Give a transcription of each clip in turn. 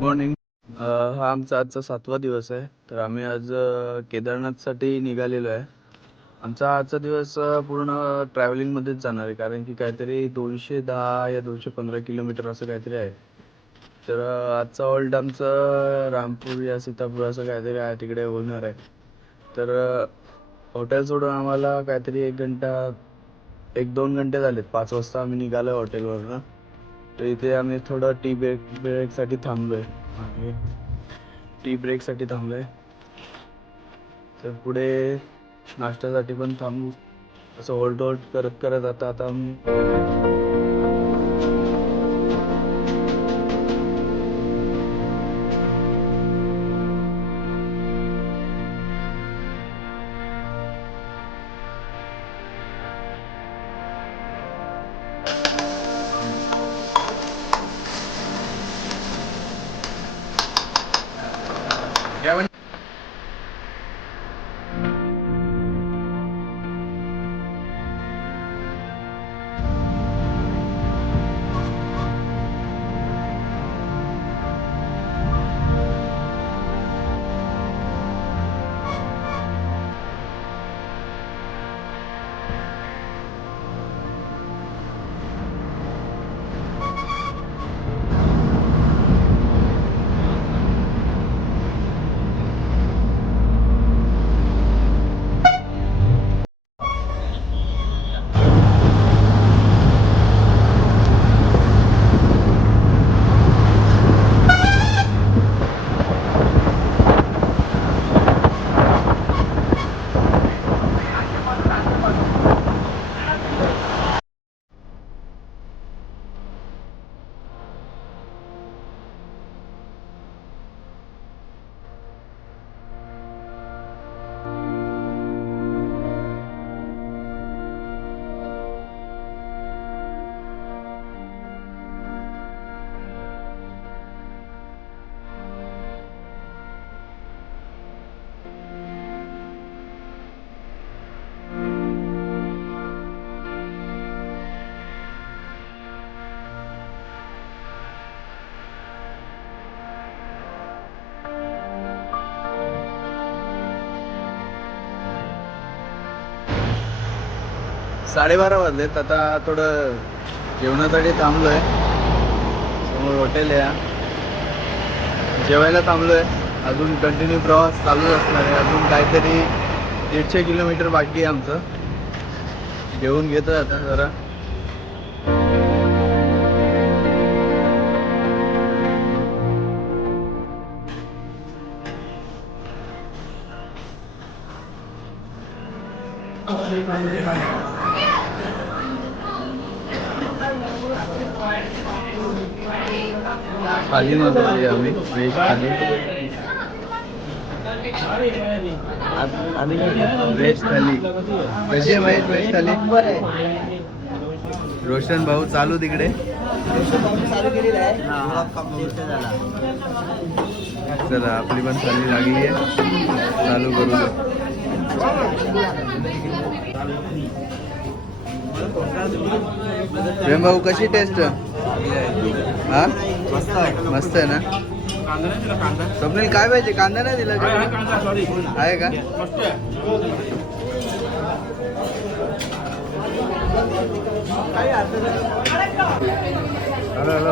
Morning. हा आमचा आजचा 7वा दिवस आहे. तर आम्ही आज केदारनाथसाठी निघालेलो आहे. आमचा आजचा दिवस पूर्ण ट्रॅव्हलिंगमध्येच जाणार आहे, कारण की काहीतरी 210 या 215 किलोमीटर असं काहीतरी आहे. तर आजचा हॉल्ट आमचं रामपूर या सीतापूर असं काहीतरी आहे, तिकडे होणार आहे. तर हॉटेल सोडून आम्हाला काहीतरी 1-2 घंटे झालेत. 5 वाजता आम्ही निघालो हॉटेलवरनं. तर इथे आम्ही थोडं ब्रेकसाठी थांबलोय. आणि ब्रेकसाठी थांबलोय. तर पुढे नाश्त्यासाठी पण थांबू. असं होल्ड करत करत आता आता आम्ही 12:30 वाजलेत. आता थोडं जेवणासाठी थांबलोय. समोर हॉटेल आहे, जेवायला थांबलोय. अजून कंटिन्यू प्रवास चालू असणार आहे. अजून काहीतरी 150 किलोमीटर बाकी आहे आमचं. जेवून घेतोय आता जरा. थाली मागवली आम्ही, व्हेज थाली. व्हेज थाली कशी आहे? व्हेज थाली. रोशन भाऊ चालू तिकडे. चला आपली पण थाली लागली आहे, चालू करू. प्रेम भाऊ कशी टेस्ट? हा मस्त आहे ना. स्वप्नील काय पाहिजे? कांदा नाही दिला आहे का?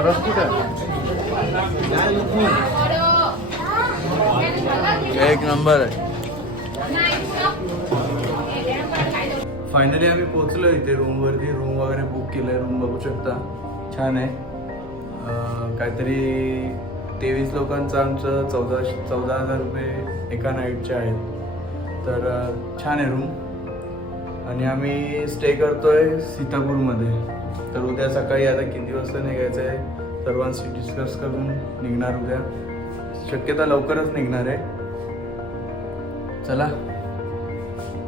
रस कुठे? एक नंबर आहे. फायनली आम्ही पोहोचलो इथे रूमवरती. रूम वगैरे बुक केलंय. रूम बघू शकता, छान आहे. काहीतरी 23 लोकांचं आमचं 14,000 रुपये एका नाईटचे आहेत. तर छान आहे रूम. आणि आम्ही स्टे करतोय सीतापूरमध्ये. तर उद्या सकाळी आता किती वाजता निघायचं आहे सर्वांशी डिस्कस करून निघणार. उद्या शक्यता लवकरच निघणार आहे. चला